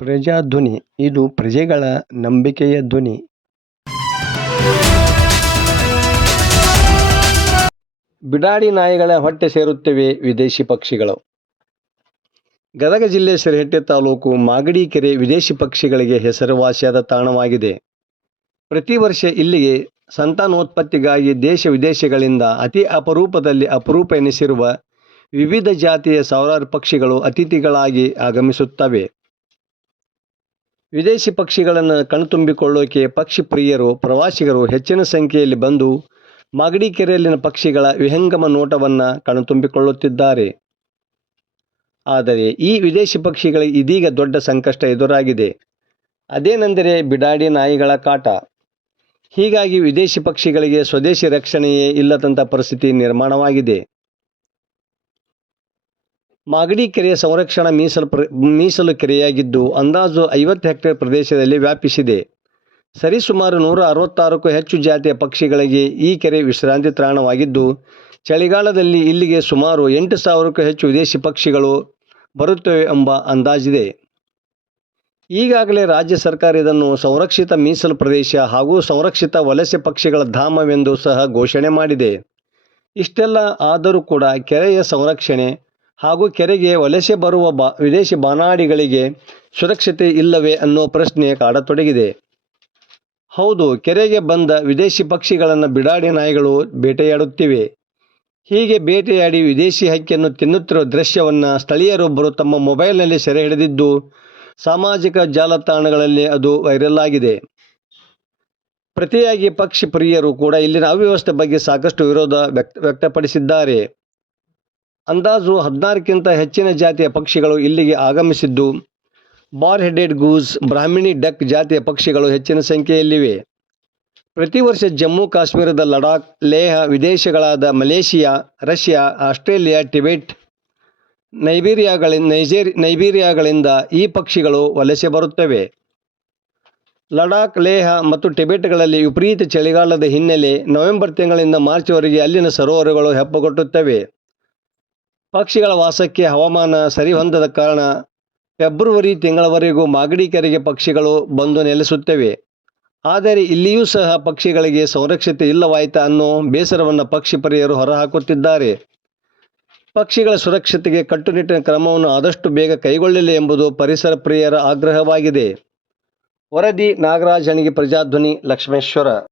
ಪ್ರಜಾಧ್ವನಿ ಇದು ಪ್ರಜೆಗಳ ನಂಬಿಕೆಯ ಧ್ವನಿ. ಬಿಡಾಡಿ ನಾಯಿಗಳ ಹೊಟ್ಟೆ ಸೇರುತ್ತವೆ ವಿದೇಶಿ ಪಕ್ಷಿಗಳು. ಗದಗ ಜಿಲ್ಲೆ ಸಿರಹಟ್ಟಿ ತಾಲೂಕು ಮಾಗಡಿ ಕೆರೆ ವಿದೇಶಿ ಪಕ್ಷಿಗಳಿಗೆ ಹೆಸರುವಾಸಿಯಾದ ತಾಣವಾಗಿದೆ. ಪ್ರತಿ ವರ್ಷ ಇಲ್ಲಿಗೆ ಸಂತಾನೋತ್ಪತ್ತಿಗಾಗಿ ದೇಶ ವಿದೇಶಗಳಿಂದ ಅತಿ ಅಪರೂಪದಲ್ಲಿ ಅಪರೂಪ ಎನಿಸಿರುವ ವಿವಿಧ ಜಾತಿಯ ಸಾವಿರಾರು ಪಕ್ಷಿಗಳು ಅತಿಥಿಗಳಾಗಿ ಆಗಮಿಸುತ್ತವೆ. ವಿದೇಶಿ ಪಕ್ಷಿಗಳನ್ನು ಕಣ್ತುಂಬಿಕೊಳ್ಳೋಕೆ ಪಕ್ಷಿ ಪ್ರಿಯರು, ಪ್ರವಾಸಿಗರು ಹೆಚ್ಚಿನ ಸಂಖ್ಯೆಯಲ್ಲಿ ಬಂದು ಮಾಗಡಿ ಕೆರೆಯಲ್ಲಿನ ಪಕ್ಷಿಗಳ ವಿಹಂಗಮ ನೋಟವನ್ನು ಕಣ್ತುಂಬಿಕೊಳ್ಳುತ್ತಿದ್ದಾರೆ. ಆದರೆ ಈ ವಿದೇಶಿ ಪಕ್ಷಿಗಳಿಗೆ ಇದೀಗ ದೊಡ್ಡ ಸಂಕಷ್ಟ ಎದುರಾಗಿದೆ. ಅದೇನೆಂದರೆ ಬಿಡಾಡಿ ನಾಯಿಗಳ ಕಾಟ. ಹೀಗಾಗಿ ವಿದೇಶಿ ಪಕ್ಷಿಗಳಿಗೆ ಸ್ವದೇಶಿ ರಕ್ಷಣೆಯೇ ಇಲ್ಲದಂಥ ಪರಿಸ್ಥಿತಿ ನಿರ್ಮಾಣವಾಗಿದೆ. ಮಾಗಡಿ ಕೆರೆ ಸಂರಕ್ಷಣಾ ಮೀಸಲು ಕೆರೆಯಾಗಿದ್ದು ಅಂದಾಜು 50 ಹೆಕ್ಟೇರ್ ಪ್ರದೇಶದಲ್ಲಿ ವ್ಯಾಪಿಸಿದೆ. ಸರಿಸುಮಾರು 166ಕ್ಕೂ ಹೆಚ್ಚು ಜಾತಿಯ ಪಕ್ಷಿಗಳಿಗೆ ಈ ಕೆರೆ ವಿಶ್ರಾಂತಿ ತಾಣವಾಗಿದ್ದು, ಚಳಿಗಾಲದಲ್ಲಿ ಇಲ್ಲಿಗೆ ಸುಮಾರು 8,000ಕ್ಕೂ ಹೆಚ್ಚು ವಿದೇಶಿ ಪಕ್ಷಿಗಳು ಬರುತ್ತವೆ ಎಂಬ ಅಂದಾಜಿದೆ. ಈಗಾಗಲೇ ರಾಜ್ಯ ಸರ್ಕಾರ ಇದನ್ನು ಸಂರಕ್ಷಿತ ಮೀಸಲು ಪ್ರದೇಶ ಹಾಗೂ ಸಂರಕ್ಷಿತ ವಲಸೆ ಪಕ್ಷಿಗಳ ಧಾಮವೆಂದು ಸಹ ಘೋಷಣೆ ಮಾಡಿದೆ. ಇಷ್ಟೆಲ್ಲ ಆದರೂ ಕೂಡ ಕೆರೆಯ ಸಂರಕ್ಷಣೆ ಹಾಗೂ ಕೆರೆಗೆ ವಲಸೆ ಬರುವ ವಿದೇಶಿ ಬಾನಾಡಿಗಳಿಗೆ ಸುರಕ್ಷತೆ ಇಲ್ಲವೇ ಅನ್ನೋ ಪ್ರಶ್ನೆ ಕಾಡತೊಡಗಿದೆ. ಹೌದು, ಕೆರೆಗೆ ಬಂದ ವಿದೇಶಿ ಪಕ್ಷಿಗಳನ್ನು ಬಿಡಾಡಿ ನಾಯಿಗಳು ಬೇಟೆಯಾಡುತ್ತಿವೆ. ಹೀಗೆ ಬೇಟೆಯಾಡಿ ವಿದೇಶಿ ಹಕ್ಕಿಯನ್ನು ತಿನ್ನುತ್ತಿರುವ ದೃಶ್ಯವನ್ನು ಸ್ಥಳೀಯರೊಬ್ಬರು ತಮ್ಮ ಮೊಬೈಲ್ನಲ್ಲಿ ಸೆರೆ ಹಿಡಿದಿದ್ದು ಸಾಮಾಜಿಕ ಜಾಲತಾಣಗಳಲ್ಲಿ ಅದು ವೈರಲ್ ಆಗಿದೆ. ಪ್ರತಿಯಾಗಿ ಪಕ್ಷಿ ಪ್ರಿಯರು ಕೂಡ ಇಲ್ಲಿನ ಅವ್ಯವಸ್ಥೆ ಬಗ್ಗೆ ಸಾಕಷ್ಟು ವಿರೋಧ ವ್ಯಕ್ತಪಡಿಸಿದ್ದಾರೆ. ಅಂದಾಜು 16ಕ್ಕಿಂತ ಹೆಚ್ಚಿನ ಜಾತಿಯ ಪಕ್ಷಿಗಳು ಇಲ್ಲಿಗೆ ಆಗಮಿಸಿದ್ದು, bar headed goose, Brahminy duck ಜಾತಿಯ ಪಕ್ಷಿಗಳು ಹೆಚ್ಚಿನ ಸಂಖ್ಯೆಯಲ್ಲಿವೆ. ಪ್ರತಿ ವರ್ಷ ಜಮ್ಮು ಕಾಶ್ಮೀರದ ಲಡಾಖ್, ಲೇಹ್, ವಿದೇಶಗಳಾದ ಮಲೇಷಿಯಾ, ರಷ್ಯಾ, ಆಸ್ಟ್ರೇಲಿಯಾ, ಟಿಬೆಟ್, ನೈಬೀರಿಯಾಗಳಿಂದ ಈ ಪಕ್ಷಿಗಳು ವಲಸೆ ಬರುತ್ತವೆ. ಲಡಾಖ್, ಲೇಹ್ ಮತ್ತು ಟಿಬೆಟ್ಗಳಲ್ಲಿ ವಿಪರೀತ ಚಳಿಗಾಲದ ಹಿನ್ನೆಲೆ ನವೆಂಬರ್ ತಿಂಗಳಿಂದ ಮಾರ್ಚ್ವರೆಗೆ ಅಲ್ಲಿನ ಸರೋವರಗಳು ಹೆಪ್ಪುಗಟ್ಟುತ್ತವೆ. ಪಕ್ಷಿಗಳ ವಾಸಕ್ಕೆ ಹವಾಮಾನ ಸರಿಹೊಂದದ ಕಾರಣ ಫೆಬ್ರವರಿ ತಿಂಗಳವರೆಗೂ ಮಾಗಡಿ ಕೆರೆಗೆ ಪಕ್ಷಿಗಳು ಬಂದು ನೆಲೆಸುತ್ತವೆ. ಆದರೆ ಇಲ್ಲಿಯೂ ಸಹ ಪಕ್ಷಿಗಳಿಗೆ ಸಂರಕ್ಷತೆ ಇಲ್ಲವಾಯಿತಾ ಅನ್ನೋ ಬೇಸರವನ್ನು ಪಕ್ಷಿ ಪ್ರಿಯರು ಹೊರಹಾಕುತ್ತಿದ್ದಾರೆ. ಪಕ್ಷಿಗಳ ಸುರಕ್ಷತೆಗೆ ಕಟ್ಟುನಿಟ್ಟಿನ ಕ್ರಮವನ್ನು ಆದಷ್ಟು ಬೇಗ ಕೈಗೊಳ್ಳಲಿ ಎಂಬುದು ಪರಿಸರ ಪ್ರಿಯರ ಆಗ್ರಹವಾಗಿದೆ. ವರದಿ ನಾಗರಾಜ್ ಹಣಗಿ, ಪ್ರಜಾಧ್ವನಿ, ಲಕ್ಷ್ಮೇಶ್ವರ.